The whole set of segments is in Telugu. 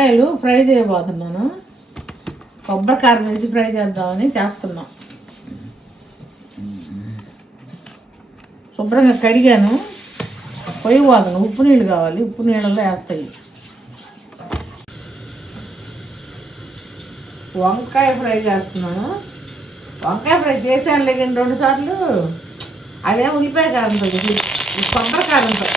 కాయలు ఫ్రై చేయబోతున్నాను. కొబ్బరికారం వేసి ఫ్రై చేద్దామని చేస్తున్నాం. శుభ్రంగా కడిగాను, పొయ్యి పోతాను. ఉప్పు నీళ్ళు కావాలి, ఉప్పు నీళ్ళలో వేస్తాయి. వంకాయ ఫ్రై చేస్తున్నాను. వంకాయ ఫ్రై చేశాను లేక 2 సార్లు. అదేం ఉల్లిపాయ కారంతో, కొబ్బరి కారంతో.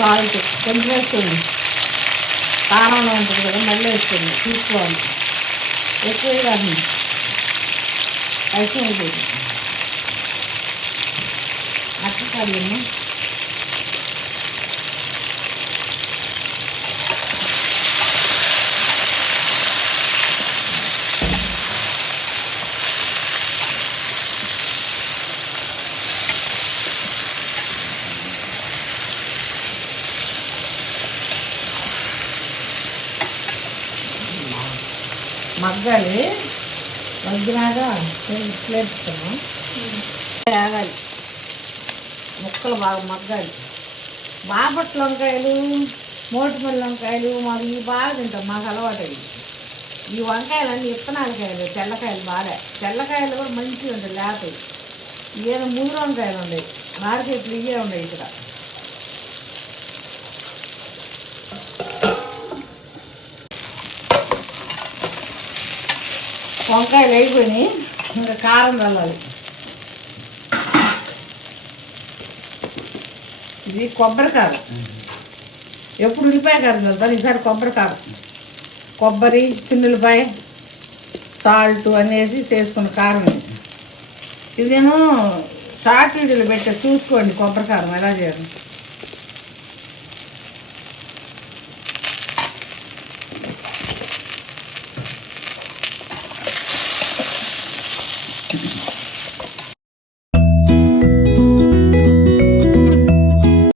సాల్ట్ కొంచెం వేస్తుంది, కారంలో ఉంటుంది కదా, మళ్ళీ వేస్తుంది. తీసుకోవాలి, ఎక్కువ కాదు, ఐసం అయిపోయింది. అట్లా కాదు, మగ్గాలి. మగ్గినాక ప్లేట్స్తాము, ఆగాలి, ముక్కలు బాగా మగ్గాలి. బాపట్ల వంకాయలు, మోటిమల్లి వంకాయలు మాకు ఇవి బాగా తింటాం, మాకు అలవాటు అయ్యి. ఈ వంకాయలు అన్నీ ఇత్తనాలకాయలు, తెల్లకాయలు బాగా. తెల్లకాయలు కూడా మంచిగా ఉంటాయి, లేతాయి. ఏదో ముదురు వంకాయలు ఉన్నాయి, మార్కెట్లు ఇవే ఉన్నాయి ఇక్కడ. వంకాయలు అయిపోయినాయి, ఇంకా కారం చల్లాలి. ఇది కొబ్బరి కారం. ఎప్పుడు ఉల్లిపాయ కారం చల్లుతాను, ఈసారి కొబ్బరి కారం. కొబ్బరి, చిన్నులపాయ, సాల్ట్ అనేసి చేసుకున్న కారం ఇది. ఇది నేను షార్ట్ వీడియోలో పెట్టే, చూసుకోండి కొబ్బరి కారం ఎలా చేయాలి.